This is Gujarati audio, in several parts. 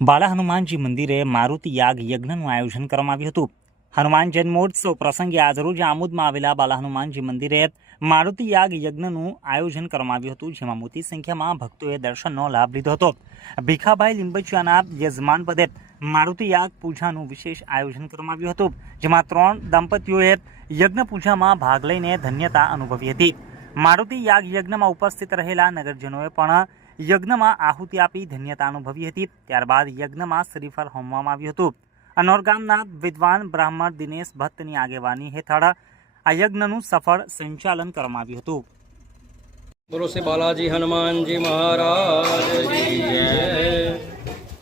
બાલા હનુમાનજી મંદિરે મારુતિ યાગ યજ્ઞનું આયોજન કરવામાં આવ્યું હતું. હનુમાન જન્મોત્સવ પ્રસંગે આજરોજ આમોદમાં આવેલા બાલા હનુમાનજી મંદિરે મારુતિ યાગ યજ્ઞનું આયોજન કરવામાં આવ્યું હતું, જેમાં મોટી સંખ્યામાં ભક્તોએ દર્શનનો લાભ લીધો હતો. ભીખાભાઈ લીંબચિયાના યજમાન પદે મારુતિ યાગ પૂજાનું વિશેષ આયોજન કરવામાં આવ્યું હતું, જેમાં ત્રણ દંપતીઓએ યજ્ઞ પૂજામાં ભાગ લઈને ધન્યતા અનુભવી હતી. મારુતિ યાગ યજ્ઞમાં ઉપસ્થિત રહેલા નગરજનોએ પણ યજ્ઞમાં આહુતિ આપી ધન્યતા અનુભવી હતી. ત્યારબાદ યજ્ઞમાં શ્રીફળ હોમવામાં આવ્યું હતું. અનોર ગામના વિદ્વાન બ્રાહ્મણ દિનેશ ભટ્ટની આગેવાની હેઠળ આ યજ્ઞનું સફળ સંચાલન કરવામાં આવ્યું હતું. બોલો શ્રી બાલાજી હનુમાનજી મહારાજ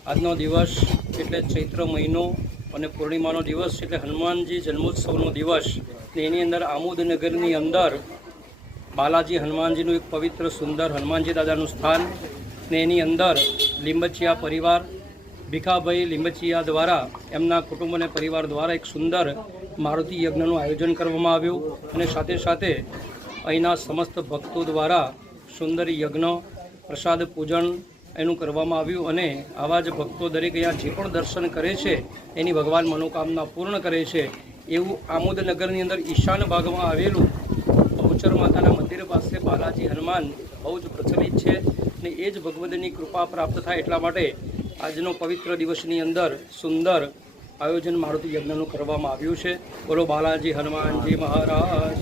આજનો દિવસ એટલે ચૈત્ર મહિનો અને પૂર્ણિમાનો દિવસ એટલે હનુમાનજી જન્મોત્સવનો દિવસ. એની અંદર આમોદનગરની અંદર બાલાજી હનુમાનજીનું એક પવિત્ર સુંદર હનુમાનજી દાદાનું સ્થાન ને એની અંદર લીંબચિયા પરિવાર, ભીખાભાઈ લીંબચિયા દ્વારા, એમના કુટુંબ અને પરિવાર દ્વારા એક સુંદર મારુતિ યજ્ઞનું આયોજન કરવામાં આવ્યું અને સાથે સાથે અહીંના સમસ્ત ભક્તો દ્વારા સુંદર યજ્ઞ, પ્રસાદ પૂજન એનું કરવામાં આવ્યું અને આવા જ ભક્તો દરેક અહીંયા જે પણ દર્શન કરે છે, એની ભગવાન મનોકામના પૂર્ણ કરે છે, એવું આમોદનગરની અંદર ઈશાન ભાગમાં આવેલું બહુચર માતાના મંદિર પાસે બાલાજી હનુમાન બહુ જ પ્રચલિત છે અને એ જ ભગવદની કૃપા પ્રાપ્ત થાય એટલા માટે આજનો પવિત્ર દિવસની અંદર સુંદર આયોજન મારુતિ યજ્ઞનું કરવામાં આવ્યું છે બોલો બાલાજી હનુમાનજી મહારાજ.